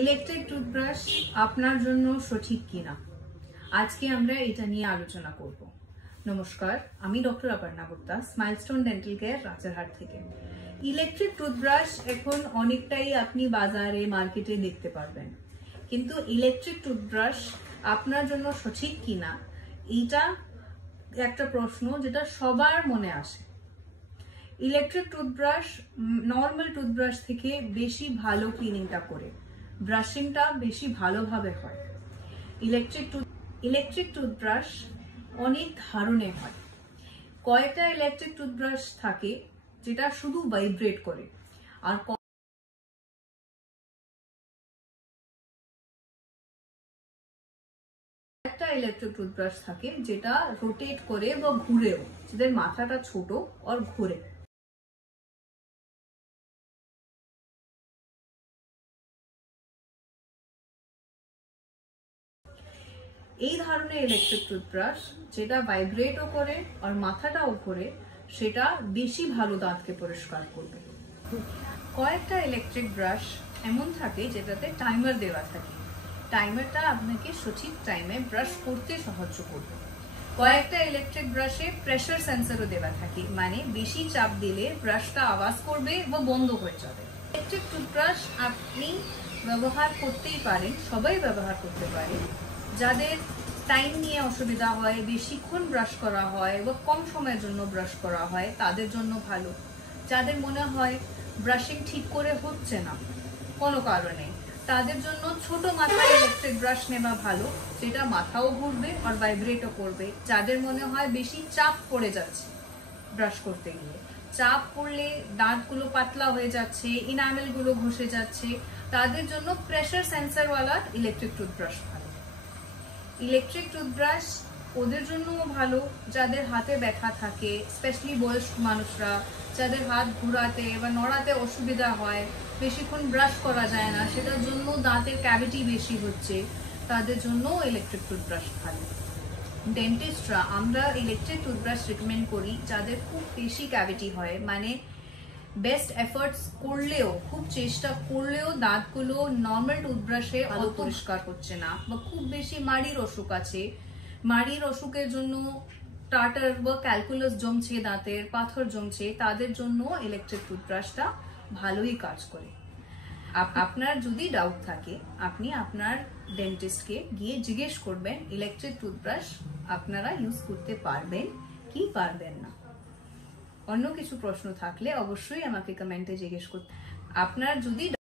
Electric toothbrush আপনার জন্য সঠিক কিনা আজকে আমরা এটা নিয়ে আলোচনা করব। নমস্কার, আমি doctor Aparna Gupta, Smilestone dental care, Rajarhat থেকে। ইলেকট্রিক টুথব্রাশ এখন অনেকটাই আপনি বাজারে মার্কেটে দেখতে পারবেন, কিন্তু ইলেকট্রিক টুথব্রাশ আপনার জন্য সঠিক কিনা এটা একটা প্রশ্ন যেটা সবার মনে আসে। ইলেকট্রিক টুথব্রাশ নর্মাল টুথব্রাশ থেকে বেশি ভালো ক্লিনিংটা করে, ব্রাশিংটা বেশি ভালোভাবে হয়। ইলেকট্রিক টুথব্রাশ অনেক ধরনের হয়। কয়েকটা ইলেকট্রিক টুথব্রাশ থাকে যেটা শুধু ভাইব্রেট করে, আর একটা ইলেকট্রিক টুথব্রাশ থাকে যেটা রোটেট করে বা ঘুরেও, যাদের মাথাটা ছোট আর ঘুরে। এই ধরনের ইলেকট্রিক টুথব্রাশ যেটা ভাইব্রেটও করে আর মাথাটাও ঘোরে, সেটা বেশি ভালো দাঁতকে পরিষ্কার করবে। কয়েকটা ইলেকট্রিক ব্রাশ এমন থাকে যেটাতে টাইমার দেওয়া থাকে। টাইমারটা আপনাকে সঠিক টাইমে ব্রাশ করতে সাহায্য করবে। কয়েকটা ইলেকট্রিক ব্রাশে প্রেসার সেন্সরও দেওয়া থাকে, মানে বেশি চাপ দিলে ব্রাশটা আওয়াজ করবে বা বন্ধ হয়ে যাবে। ইলেকট্রিক টুথব্রাশ আপনি ব্যবহার করতেই পারেন, সবাই ব্যবহার করতে পারে। যাদের টাইম নিয়ে অসুবিধা হয়, বেশিক্ষণ ব্রাশ করা হয় বা কম সময়ের জন্য ব্রাশ করা হয়, তাদের জন্য ভালো। যাদের মনে হয় ব্রাশিং ঠিক করে হচ্ছে না কোনো কারণে, তাদের জন্য ছোট মাথার ইলেকট্রিক ব্রাশ নেওয়া ভালো, যেটা মাথাও ঘুরবে আর ভাইব্রেটও করবে। যাদের মনে হয় বেশি চাপ পড়ে যাচ্ছে ব্রাশ করতে গিয়ে, চাপ পড়লে দাঁতগুলো পাতলা হয়ে যাচ্ছে, ইনামেলগুলো ঘষে যাচ্ছে, তাদের জন্য প্রেসার সেন্সরওয়ালা ইলেকট্রিক টুথব্রাশ ভালো। ইলেকট্রিক টুথব্রাশ ওদের জন্যও ভালো যাদের হাতে ব্যথা থাকে, স্পেশালি বয়স্ক মানুষরা, যাদের হাত ঘোরাতে বা নড়াতে অসুবিধা হয়, বেশিক্ষণ ব্রাশ করা যায় না, সেটার জন্য দাঁতের ক্যাভিটি বেশি হচ্ছে, তাদের জন্য ইলেকট্রিক টুথব্রাশ ভালো। ডেন্টিস্টরা আমরা ইলেকট্রিক টুথব্রাশ রিকমেন্ড করি যাদের খুব বেশি ক্যাভিটি হয়, মানে বেস্ট এফর্টস করলেও, খুব চেষ্টা করলেও দাঁতগুলো নর্মাল টুথব্রাশে ভালো পরিষ্কার হচ্ছে না, বা খুব বেশি মাড়ির অসুখ আছে, মাড়ির অসুখের জন্য টার্টার বা ক্যালকুলাস জমছে, দাঁতের পাথর জমছে, তাদের জন্য ইলেকট্রিক টুথব্রাশটা ভালোই কাজ করে। আপনার যদি ডাউট থাকে, আপনি আপনার ডেন্টিস্টকে গিয়ে জিজ্ঞেস করবেন ইলেকট্রিক টুথব্রাশ আপনারা ইউজ করতে পারবেন কি পারবেন না। অন্য কিছু প্রশ্ন থাকলে অবশ্যই আমাকে কমেন্টে জিজ্ঞেস করতে। আপনার যদি